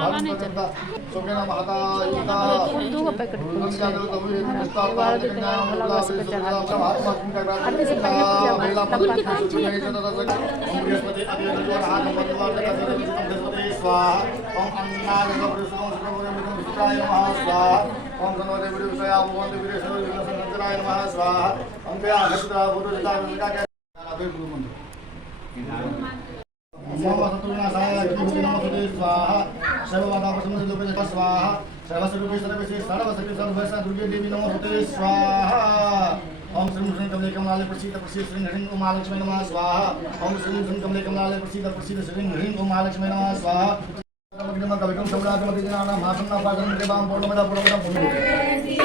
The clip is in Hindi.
नहीं चलता सोकेना महता ईता दो का पैकेट दुनिया में तो भी विस्तार बारह दिन का वाला बस का चढ़ा महात्मा का आते से पहले पूजा महिला तब का था बृहस्पति अभियंता हाथ भगवान का बृहस्पति स्वाहा ओम अन्नाद पुरुषों सुब्रह्मण्य विष्णुराय नमः स्वाहा ओम गणपति विष्णुया भगवान विष्णु संतराय नमः स्वाहा ओम क्या नक्षत्र पुरुषता का क्या अभी गुरु मंत्र नमः सतुनासाय अग्निहोत्री नमः स्वाहा सर्ववादा प्रसन्न स्वाहा सर्वस्वरूपे सर्वसे सर्वसति सर्वभैसा दुर्गे देवी नमोस्तुते स्वाहा ओम श्रीं श्रीं कमले कमलाले प्रसीद प्रसीद श्रीं ह्रीं ओम महालक्ष्मी नमः स्वाहा ओम श्रीं श्रीं कमले कमलाले प्रसीद प्रसीद श्रीं ह्रीं ओम महालक्ष्मी नमः स्वाहा नमः कविकं सम्राजमति जनानां भाषणं पाठनं देवां पूर्णमदा पूर्णमदा पूर्णमदा